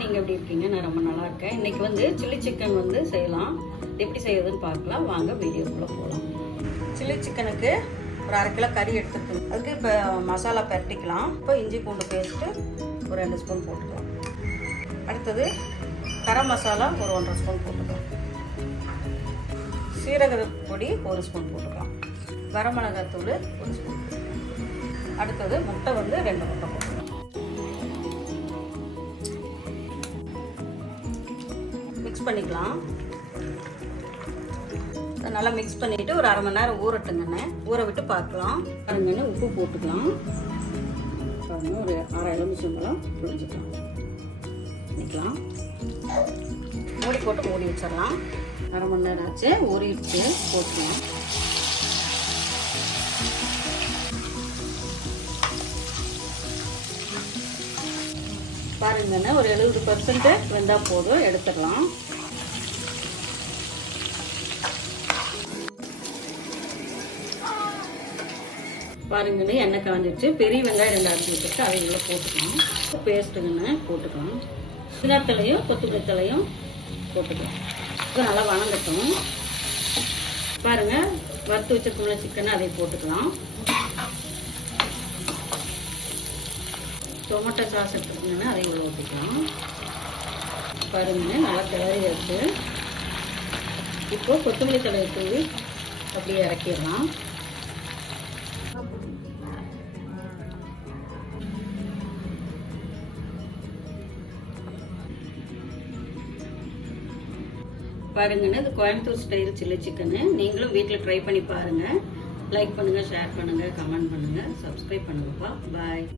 நீங்கள் எப்படி இருக்கீங்க? நான் ரொம்ப நல்லா இருக்கேன். இன்றைக்கி வந்து சில்லி சிக்கன் வந்து செய்யலாம். எப்படி செய்யறதுன்னு பார்க்கலாம். வாங்க வீடியோக்குள்ளே போகலாம். சில்லி சிக்கனுக்கு ஒரு 1/2 கிலோ கறி எடுத்துக்கணும். அதுக்கு இப்போ மசாலா பரட்டிக்கலாம். இப்போ இஞ்சி பூண்டு பேஸ்ட்டு ஒரு 2 ஸ்பூன் போட்டுக்கலாம். அடுத்தது கரம் மசாலா ஒரு 1.5 ஸ்பூன் போட்டுக்கலாம். சீரக பொடி 1 ஸ்பூன் போட்டுக்கலாம். வரமிளகாத்தூள் 1 ஸ்பூன். அடுத்தது முட்டை வந்து 2 முட்டை போட்டுக்கலாம். மிக்ஸ் பண்ணிக்கலாம். நல்லா மிக்ஸ் பண்ணிவிட்டு ஒரு 1/2 மணி நேரம் ஊறட்டுங்கண்ணே. ஊற விட்டு பார்க்கலாம். பாருங்கண்ணே, உப்பு போட்டுக்கலாம். பாருங்க, ஒரு 1/2 எலுமிச்சம்பழம் புழிஞ்சிக்கலாம். பண்ணிக்கலாம். மூடி போட்டு மூடி வச்சிடலாம். 1/2 மணி நேரம் ஆச்சு, ஊறிடுச்சு. போட்டுக்கலாம். பாருங்கண்ணே, ஒரு 70% வெந்தால் போதும், எடுத்துடலாம். பாருங்கண்ணே, எண்ணெய் காஞ்சிடுச்சு. பெரிய வெங்காயம் 2 அரைச்சி வச்சுட்டு அதை உள்ள போட்டுக்கலாம். பேஸ்ட்டுங்கண்ணே போட்டுக்கலாம். சின்னத்தலையும் கொத்தமல்லித்தலையும் போட்டுக்கலாம். இது நல்லா வணங்கட்டும். பாருங்கள், வறுத்து வச்சிருக்கோம்ல சிக்கனை அதை போட்டுக்கலாம். டொமேட்டோ சாஸ் எடுத்துக்கிங்கன்னா அதை உள்ள ஊற்றிக்கலாம். பாருங்க, நல்லா கிளறி வச்சு இப்போ கொத்தமல்லி தழையை தூவி அப்படியே இறக்கிடலாம். பாருங்கன்னு, இது கோயம்புத்தூர் ஸ்டைல் சில்லி சிக்கனு. நீங்களும் வீட்டில் ட்ரை பண்ணி பாருங்கள். லைக் பண்ணுங்கள், ஷேர் பண்ணுங்கள், கமெண்ட் பண்ணுங்கள், சப்ஸ்கிரைப் பண்ணுங்கப்பா. பாய்.